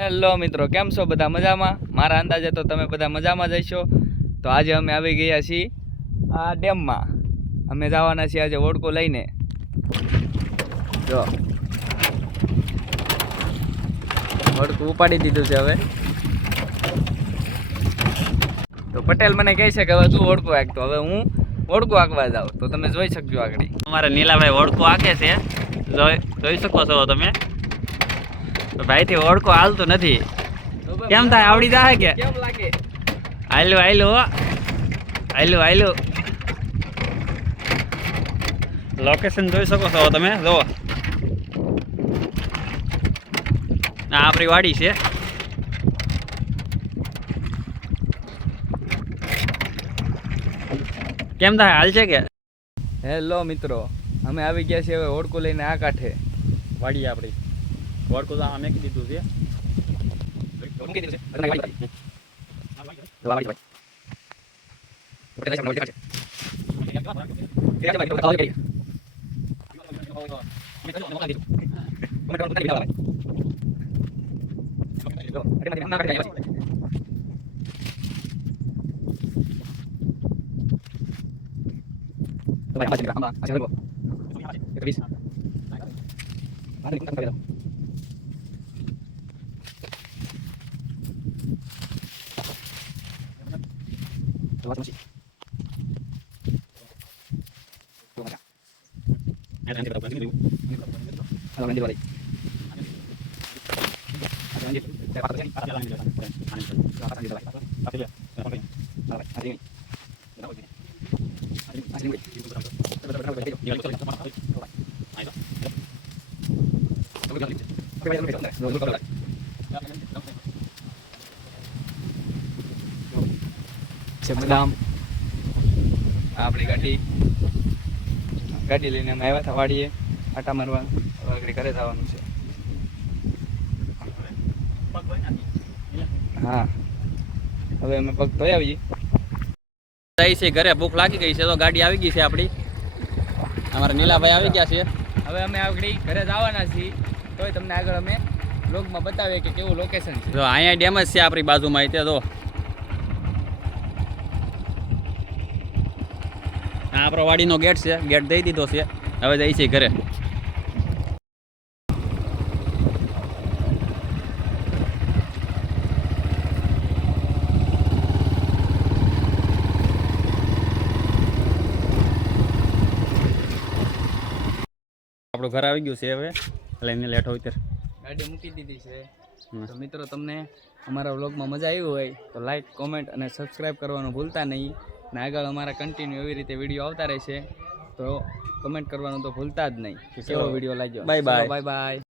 Hello મિત્રો, કેમ છો? બધા મજામાં? મારા અંદાજે તો તમે બધા મજામાં જ હશો. તો આજે અમે આવી ગયા છીએ આ ડેમમાં. અમે જવાના છીએ આજે ઓળકો લઈને. જો ઓળકું ઉપાડી દીધું છે હવે. તો પટેલ મને કહે છે કે હવે તું ઓળકું હાંકતો, હવે હું ઓળકું હાંકવા જાઉં. તો તમે જોઈ શકજો આગળ. અમારે નીલાભાઈ ઓળકું હાંકે છે, જોઈ શકો છો તમે. તો ભાઈથી ઓળકું હાલતું નથી. કેમ થાય, આવડી જાય કે કેમ લાગે? હાલો હાલો હાલો હાલો. લોકેશન જોઈ શકો છો તમે, જો આ આપણી વાડી છે. કેમ થાય, હાલ છે કે? હેલો મિત્રો, અમે આવી ગયા છીએ હવે ઓળકું લઈને આ કાંઠે. વાડી આપણી ઓળકું તો અમે કીધું છે. બદામ આપણી ગાડી લઈને અમે આવ્યા હતા વાડીએ આટા મારવા. આગળ ઘરે જવાનું છે. હા, હવે અમે પગ ધોઈ આવીએ. જઈ છે ઘરે, ભૂખ લાગી ગઈ છે તો ગાડી આવી ગઈ છે આપણી. અમારા નીલાભાઈ આવી ગયા છે. હવે અમે આગળ ઘરે જવાના છીએ. તોય તમને આગળ અમે બ્લોગમાં બતાવીએ કે કેવું લોકેશન છે. જો અહીંયા ડેમ જ છે આપણી બાજુમાં. તે જો આ આપણો વાડીનો ગેટ છે, ગેટ દઈ દીધો છે. હવે જઈ છે ઘરે. આપણું ઘર આવી ગયું છે હવે, લઈને લેટ હોય ત્યારે ગાડી મૂકી દીધી છે. તો મિત્રો, તમને અમારા વ્લોગમાં મજા આવી હોય તો લાઈક, કોમેન્ટ અને સબસ્ક્રાઈબ કરવાનું ભૂલતા નહીં. અને આગળ અમારા કન્ટિન્યુ એવી રીતે વિડીયો આવતા રહેશે, તો કમેન્ટ કરવાનું તો ભૂલતા જ નહીં કે કેવો વિડીયો લાગ્યો. Bye bye. Bye bye.